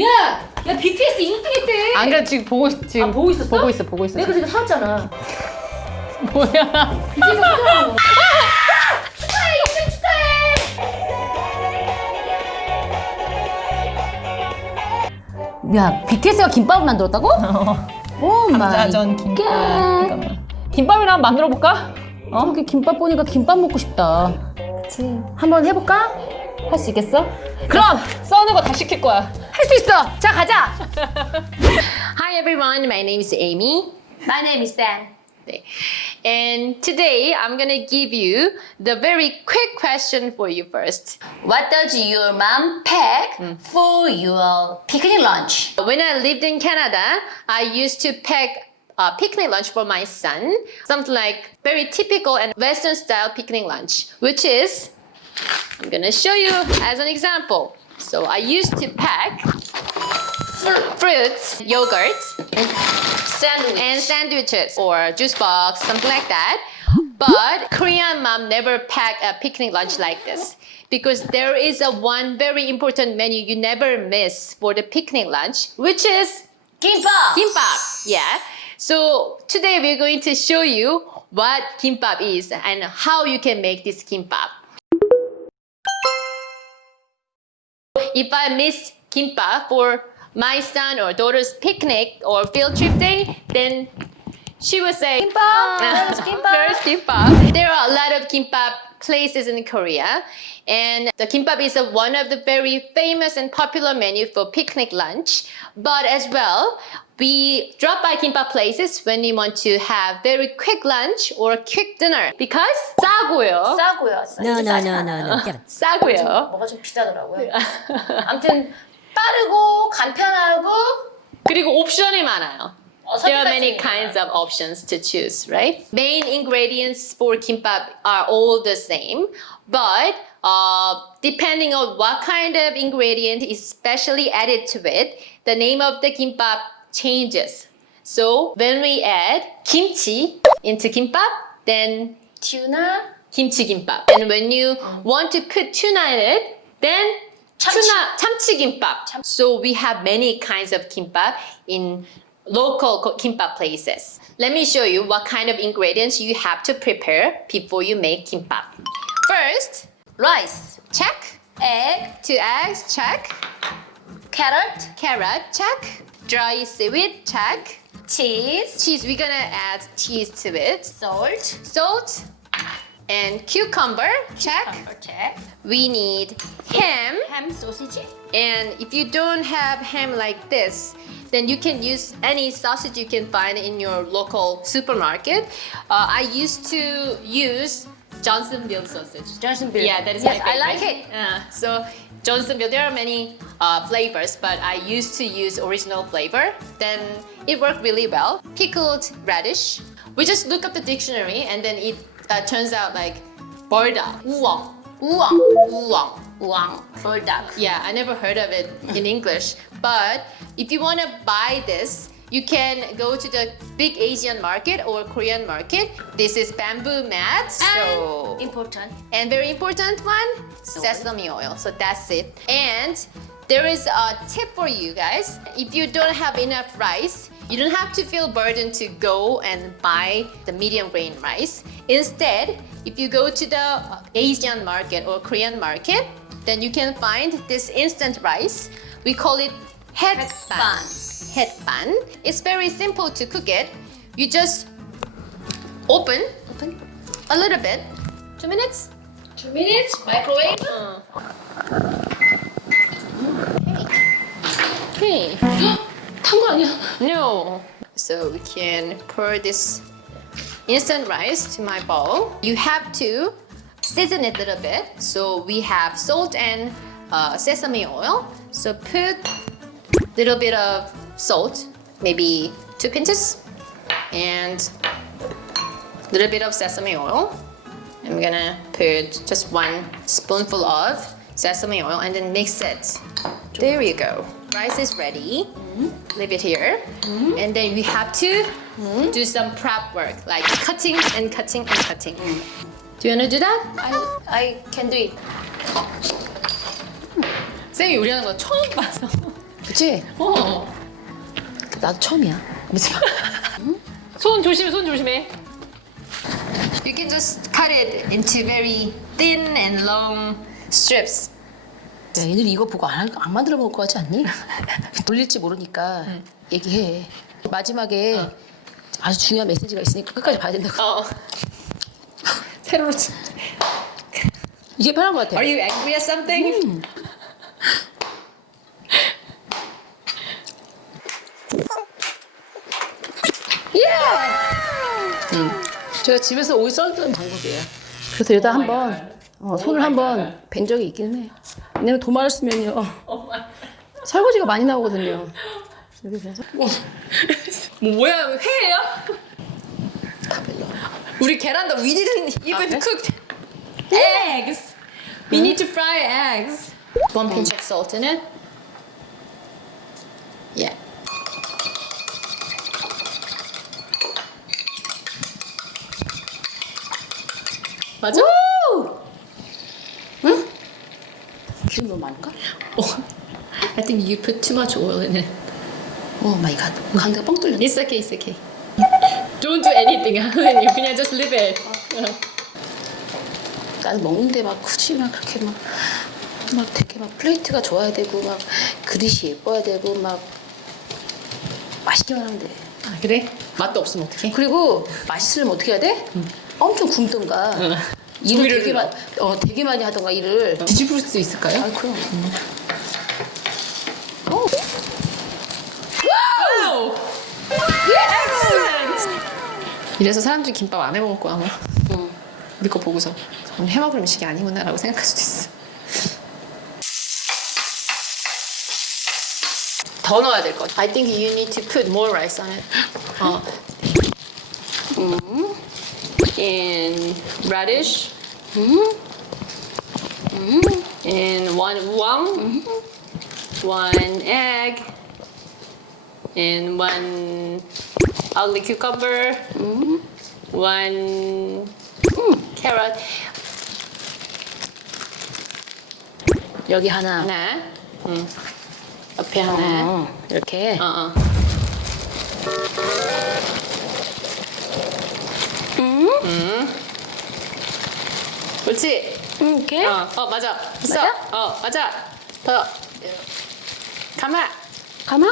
야 BTS 1등 했대. 안 그래 지금 보고 지금 보고 있었어? 보고 있어. 내가 그래서 사왔잖아. 뭐야? BTS 사자는 거. 축하해 1등 축하해. 야 BTS가 김밥을 만들었다고? 오 마이 감자전 갓. 김밥. 잠깐만. 김밥이랑 만들어 볼까? 그렇게 김밥 보니까 김밥 먹고 싶다. 그치. 한번 해볼까? 할 수 있겠어? 그럼 써는 거 다 시킬 거야. 할 수 있어. 자 가자. Hi everyone, my name is Amy. My name is Sam. And today I'm gonna give you the very quick question for you first. What does your mom pack for your picnic lunch? When I lived in Canada, I used to pack a picnic lunch for my son. Something like very typical and Western style picnic lunch, which is, I'm gonna show you as an example. So I used to pack fruits, yogurt, and sandwiches or juice box, something like that. But Korean mom never pack a picnic lunch like this because there is a one very important menu you never miss for the picnic lunch, which is 김밥. kimbap. Yeah. So today we're going to show you what kimbap is and how you can make this kimbap. If I miss kimbap for my son or daughter's picnic or field trip day, then she would say, 김밥. Where's 김밥? Where's kimbap? There are a lot of kimbap places in Korea, and the kimbap is one of the very famous and popular menu for picnic lunch. But as well, we drop by kimbap places when you want to have very quick lunch or quick dinner because 싸고요. 싸고요. 싸고요. 뭐가 좀 비싸더라고요. 아무튼 빠르고 간편하고 그리고 옵션이 많아요. There are 선택할 수 many 있는 kinds of options to choose, right? Main ingredients for kimbap are all the same, but depending on what kind of ingredient is specially added to it, the name of the kimbap changes. So when we add kimchi into kimbap, then 튜나, kimchi kimbap. And when you want to put tuna in it, then 참치 kimbap. So we have many kinds of kimbap in local kimbap places. Let me show you what kind of ingredients you have to prepare before you make kimbap. First, rice, check. egg, 2 eggs, check. carrot, Carrot, check. Dry seaweed, check. cheese, Cheese, we're gonna add cheese to it. salt, Salt and cucumber, check. check. We need ham. ham sausage, And if you don't have ham like this, then you can use any sausage you can find in your local supermarket. I used to use Johnsonville sausage. Johnsonville. Yeah, that is Yes, my I favorite. like it. So Johnsonville, there are many flavors, but I used to use original flavor. Then it worked really well. Pickled radish. We just look up the dictionary and then it turns out like burdock. 우엉. 우엉. 우왕, burdock. Yeah, I never heard of it in English. But if you want to buy this, you can go to the big Asian market or Korean market. This is bamboo mat. So important. and very important one, sesame oil. So that's it. And there is a tip for you guys. If you don't have enough rice, you don't have to feel burdened to go and buy the medium grain rice. Instead, if you go to the Asian market or Korean market, then you can find this instant rice. We call it hetban. Hetban. It's very simple to cook it. You just open a little bit. 2 minutes. 2 minutes, microwave. Okay. 탄 거 아니야? No. So we can pour this instant rice to my bowl. You have to season it a little bit. So we have salt and sesame oil. So put a little bit of salt, maybe 2 pinches, and a little bit of sesame oil. I'm gonna put just 1 spoonful of sesame oil and then mix it. There you go. Rice is ready. Leave it here. And then we have to do some prep work, like cutting and cutting and cutting. Do you wanna do that? I can do it. So 쌤이 요리하는 거 처음 봐서. 그치? 나도 처음이야. 무슨 말? 손 조심해, 손 조심해. You can just cut it into very thin and long strips. 야, 얘들 이거 보고 안 만들어 먹을 것 같지 않니? 돌릴지 모르니까 얘기해. 마지막에 아주 중요한 메시지가 있으니까 끝까지 봐야 된다고. 새로 이게 편한 것 같아. Are you angry at something? 제가 집에서 오이 썰던 방법이에요. 그래서 여기다 한번 손을 한번 벤 적이 있긴 해. 왜냐면 도마를 쓰면요 설거지가 많이 나오거든요. 여기 그래서 뭐야 회예요? 다 별로. 우리 계란도 we didn't even 그래? cook eggs. We need to fry eggs. One pinch of salt in it. Yeah. 맞아? 응? 기름 너무 많을까? I think you put too much oil in it. 오 마이 갓. 가운데가 뻥 뚫려. It's okay, it's okay. Don't do anything, 하은이. 그냥 just leave it. 나는 먹는데 막 굳이 막 그렇게 막 되게 막 플레이트가 좋아야 되고 막 그릇이 예뻐야 되고 막 맛있기만 하면 돼. 아 그래? 맛도 없으면 어떡해? 그리고 맛있으면 어떻게 해야 돼? 엄청 굶던가 일을 조미료를 되게, 되게 많이 하던가 일을. 뒤집을 수 있을까요? 아 그럼. 와우! 이래서 사람들이 김밥 안 해먹을 거야 아마. 우리 거 보고서 저는 해먹을 음식이 아니구나라고 생각할 수도 있어. 더 넣어야 될 것 같아. I think you need to put more rice on it. And radish. And one uwang. One egg. And one ugly cucumber. One carrot. 여기 하나. 하나. 옆에 하나. 이렇게. 그렇지. 이렇게. 맞아. 있어. 맞아? 맞아. 더. 가마. 가마?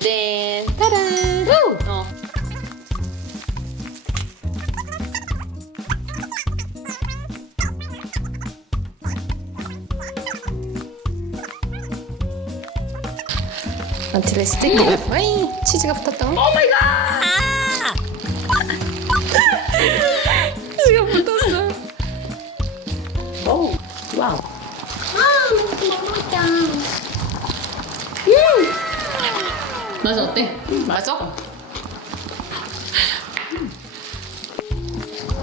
네. 따란. Until it's sticky. 와이, 치즈가 붙었다. 오 마이 갓! 치즈가 붙었어. 오, 와우. 맛이 어때? 맛있어?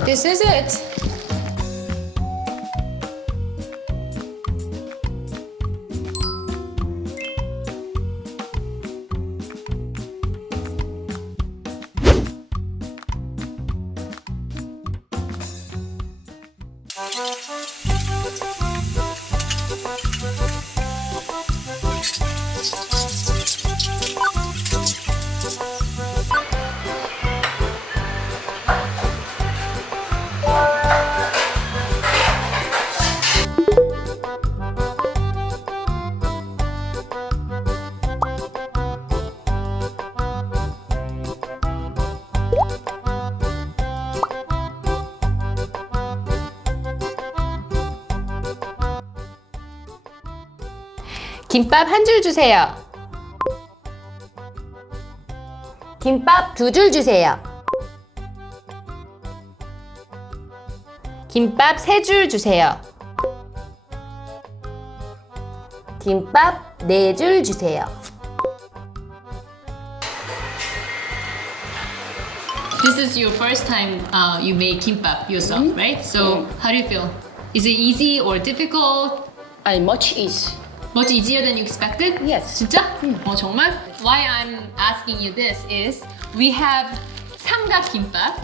This is it. 김밥 한 줄 주세요. 김밥 두 줄 주세요. 김밥 세 줄 주세요. 김밥 네 줄 주세요. This is your first time you made kimbap yourself, right? So how do you feel? Is it easy or difficult? I much easy. Much easier than you expected? Yes. 진짜? 정말? Why I'm asking you this is we have 삼각 김밥.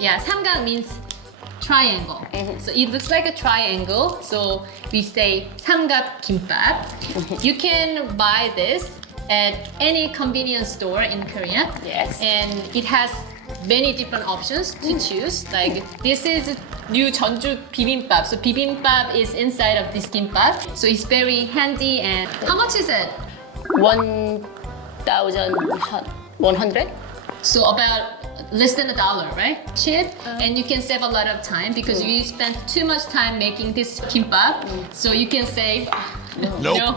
Yeah, 삼각 means triangle. So it looks like a triangle. So we say 삼각 김밥. You can buy this at any convenience store in Korea. Yes. And it has many different options to choose. Like this is new Jeonju bibimbap. So bibimbap is inside of this kimbap. So it's very handy. And how much is it? 1,100. So about less than $1, right? Cheap, and you can save a lot of time because you spent too much time making this kimbap. So you can save. No,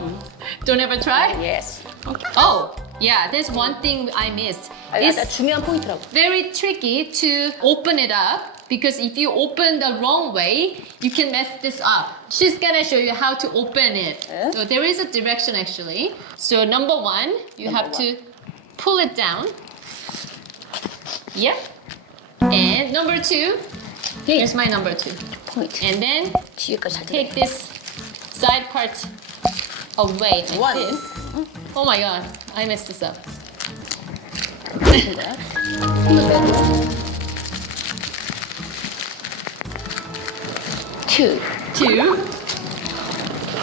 don't ever try. Yes. Oh, yeah. There's one thing I missed. It's 중요한 포인트라고. very tricky to open it up because if you open the wrong way, you can mess this up. She's gonna show you how to open it. So there is a direction actually. So number one, you have to pull it down. Yep. And number two, here's my number two. 포인트. And then 뒤에까지 잘 take this side part away like One. this. Oh my god, I messed this up. Two. Two.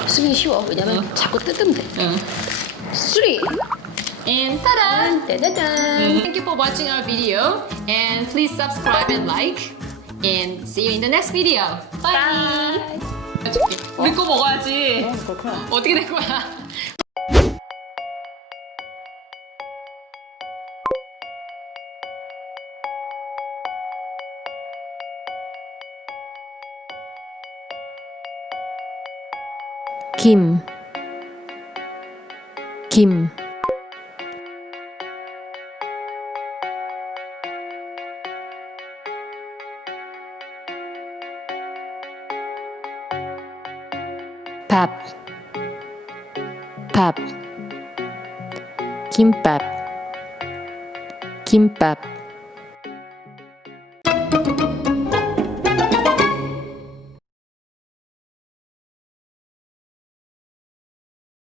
쓰기 쉬워. 왜냐면 자꾸 뜯으면 돼. Three. And ta-da! 따다단. Thank you for watching our video and please subscribe and like and see you in the next video. Bye! 우리 거 먹어야지. 그렇구나. 어떻게 된 거야? 김 밥 김밥